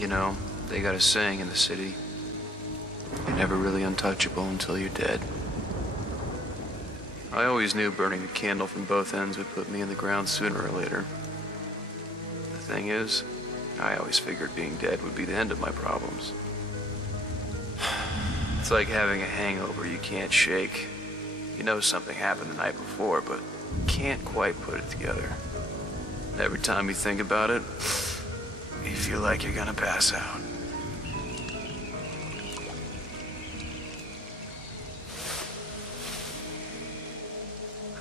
You know, they got a saying in the city. You're never really untouchable until you're dead. I always knew burning the candle from both ends would put me in the ground sooner or later. The thing is, I always figured being dead would be the end of my problems. It's like having a hangover you can't shake. You know something happened the night before, but can't quite put it together. And every time you think about it, you feel like you're gonna pass out.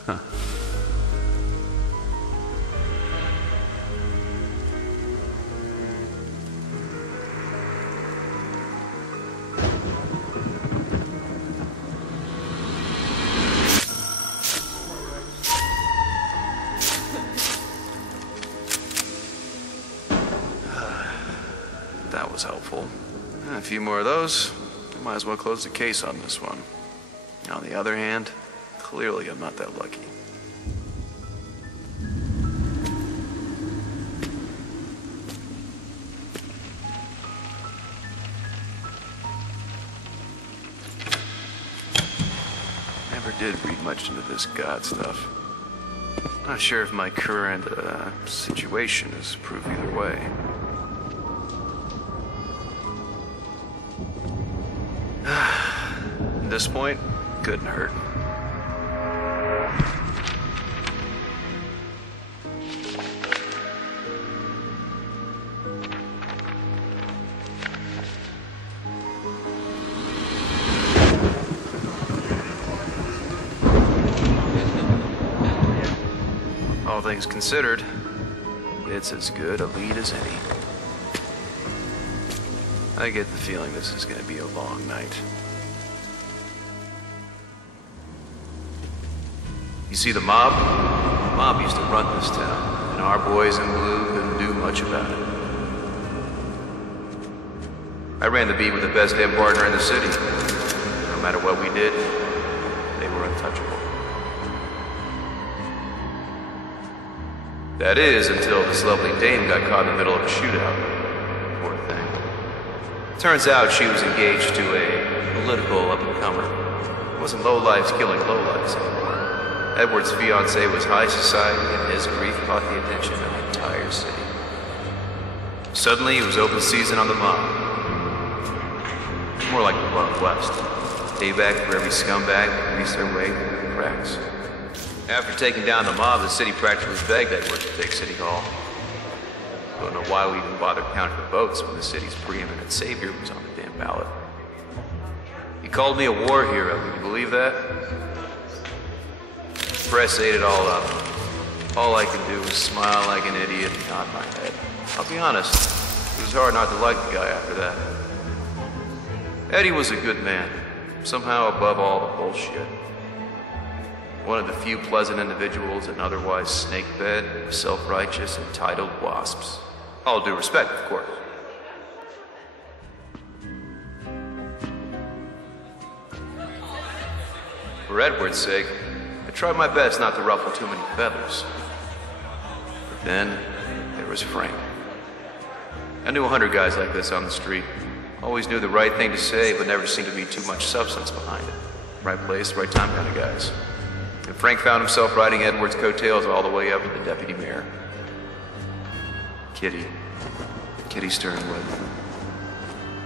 Huh. That was helpful. A few more of those, I might as well close the case on this one. On the other hand, clearly I'm not that lucky. Never did read much into this God stuff. Not sure if my current situation is proof either way. At this point, couldn't hurt. All things considered, it's as good a lead as any. I get the feeling this is going to be a long night. You see, the mob used to run this town, and our boys in blue couldn't do much about it. I ran the beat with the best dead partner in the city. No matter what we did, they were untouchable. That is, until this lovely dame got caught in the middle of a shootout. Poor thing. Turns out she was engaged to a political up-and-comer. It wasn't lowlifes killing lowlifes anymore. Edward's fiancé was high society, and his grief caught the attention of the entire city. Suddenly, it was open season on the mob. More like the Wild West. Payback for every scumbag that greased their way through the cracks. After taking down the mob, the city practically begged Edward to take City Hall. Don't know why we even bothered counting the votes when the city's preeminent savior was on the damn ballot. He called me a war hero, can you believe that? The press ate it all up. All I could do was smile like an idiot and nod my head. I'll be honest, it was hard not to like the guy after that. Eddie was a good man, somehow above all the bullshit. One of the few pleasant individuals in otherwise snake-fed, self-righteous, entitled wasps. All due respect, of course. For Edward's sake, I tried my best not to ruffle too many feathers. But then, there was Frank. I knew 100 guys like this on the street. Always knew the right thing to say, but never seemed to be too much substance behind it. Right place, right time kind of guys. And Frank found himself riding Edward's coattails all the way up to the deputy mayor. Kitty Sternwood.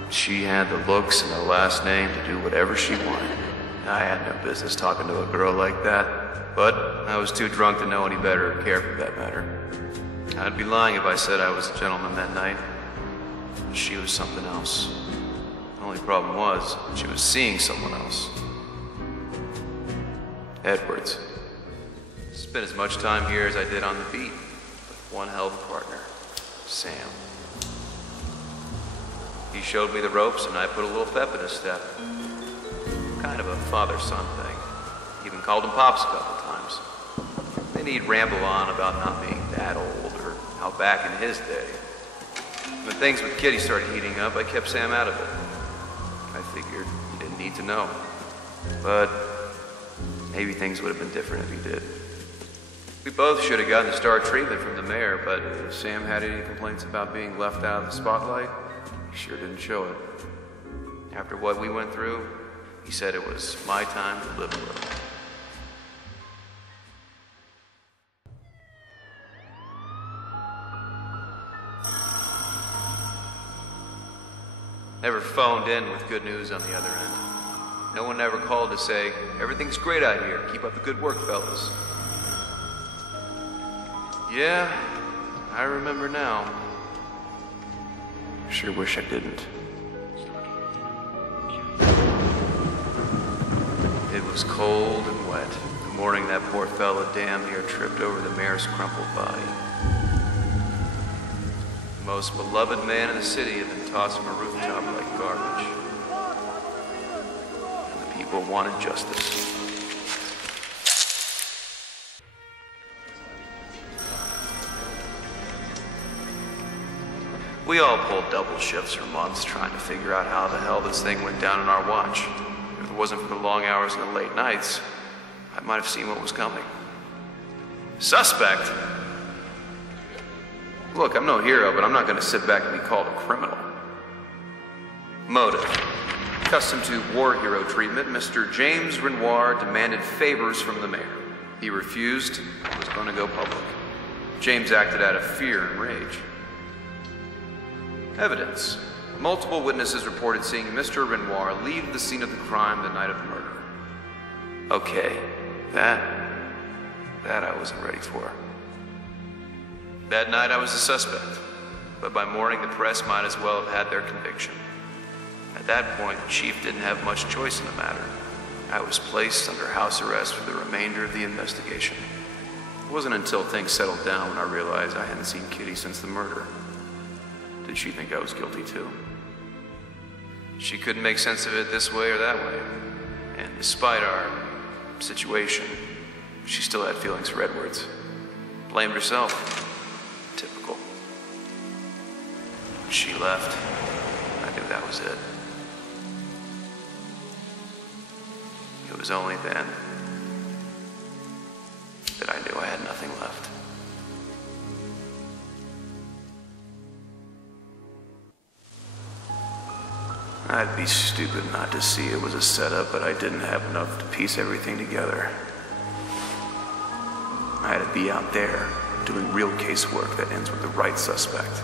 She had the looks and the last name to do whatever she wanted. I had no business talking to a girl like that, but I was too drunk to know any better or care for that matter. I'd be lying if I said I was a gentleman that night. She was something else. The only problem was, she was seeing someone else. Edwards. Spent as much time here as I did on the beat, with one hell of a partner, Sam. He showed me the ropes and I put a little pep in his step. Kind of a father-son thing. Even called him Pops a couple times. Then he'd ramble on about not being that old or how back in his day. When things with Kitty started heating up, I kept Sam out of it. I figured he didn't need to know. But maybe things would have been different if he did. We both should have gotten the star treatment from the mayor, but if Sam had any complaints about being left out of the spotlight, Sure didn't show it. After what we went through, he said it was my time to live a little. Never phoned in with good news on the other end. No one ever called to say, everything's great out here, keep up the good work, fellas. Yeah, I remember now. Sure wish I didn't. It was cold and wet. The morning that poor fella damn near tripped over the mayor's crumpled body. The most beloved man in the city had been tossed from a rooftop like garbage. And the people wanted justice. We all pulled double shifts for months trying to figure out how the hell this thing went down on our watch. If it wasn't for the long hours and the late nights, I might have seen what was coming. Suspect? Look, I'm no hero, but I'm not going to sit back and be called a criminal. Motive. Accustomed to war hero treatment, Mr. James Renoir demanded favors from the mayor. He refused and was going to go public. James acted out of fear and rage. Evidence. Multiple witnesses reported seeing Mr. Renoir leave the scene of the crime the night of the murder. Okay, that I wasn't ready for. That night I was a suspect, but by morning the press might as well have had their conviction. At that point, the chief didn't have much choice in the matter. I was placed under house arrest for the remainder of the investigation. It wasn't until things settled down when I realized I hadn't seen Kitty since the murder. Did she think I was guilty too? She couldn't make sense of it this way or that way. And despite our situation, she still had feelings for Edwards. Blamed herself. Typical. When she left, I knew that was it. It was only then that I knew I had nothing left. I'd be stupid not to see it was a setup, but I didn't have enough to piece everything together. I had to be out there, doing real casework that ends with the right suspect.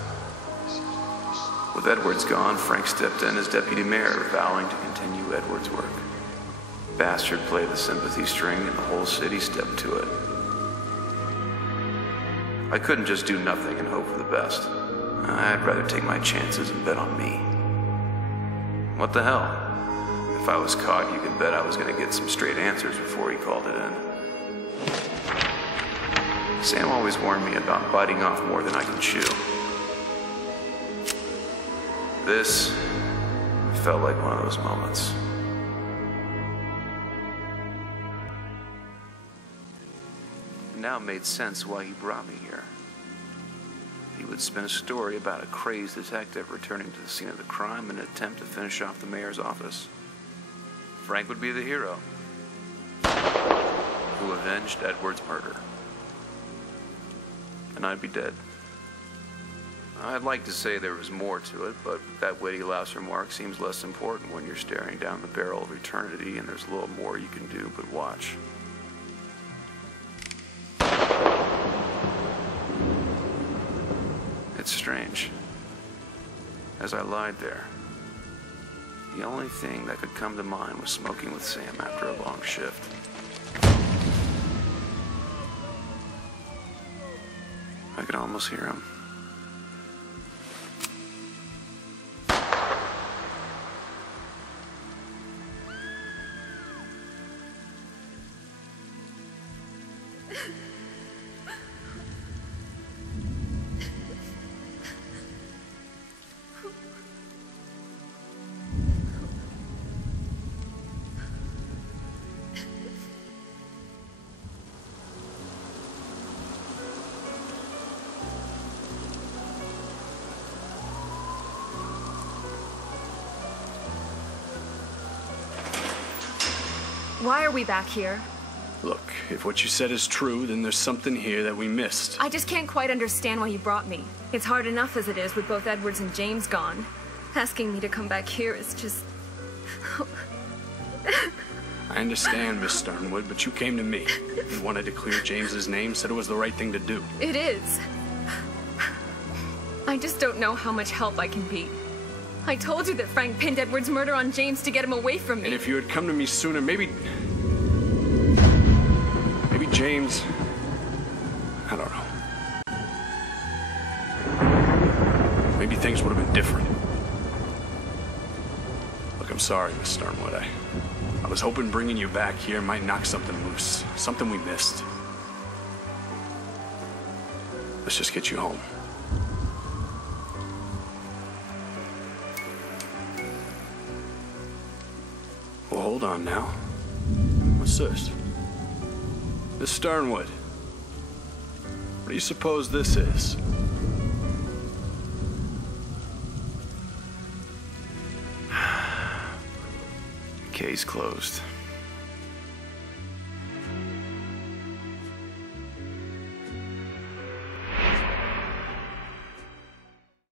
With Edwards gone, Frank stepped in as deputy mayor, vowing to continue Edwards' work. Bastard played the sympathy string, and the whole city stepped to it. I couldn't just do nothing and hope for the best. I'd rather take my chances and bet on me. What the hell? If I was caught, you could bet I was going to get some straight answers before he called it in. Sam always warned me about biting off more than I can chew. This felt like one of those moments. It now made sense why he brought me here. He would spin a story about a crazed detective returning to the scene of the crime in an attempt to finish off the mayor's office. Frank would be the hero who avenged Edward's murder. And I'd be dead. I'd like to say there was more to it, but that witty louse remark seems less important when you're staring down the barrel of eternity and there's a little more you can do but watch. It's strange. As I lied there, the only thing that could come to mind was smoking with Sam after a long shift. I could almost hear him. Why are we back here? Look, if what you said is true, then there's something here that we missed. I just can't quite understand why you brought me. It's hard enough as it is with both Edwards and James gone. Asking me to come back here is just... I understand, Miss Sternwood, but you came to me. You wanted to clear James's name, said it was the right thing to do. It is. I just don't know how much help I can be. I told you that Frank pinned Edward's murder on James to get him away from me. And if you had come to me sooner, maybe James... I don't know. Maybe things would have been different. Look, I'm sorry, Miss Sternwood. I was hoping bringing you back here might knock something loose. Something we missed. Let's just get you home. Well, hold on now. What's this? Miss Sternwood. What do you suppose this is? Case closed.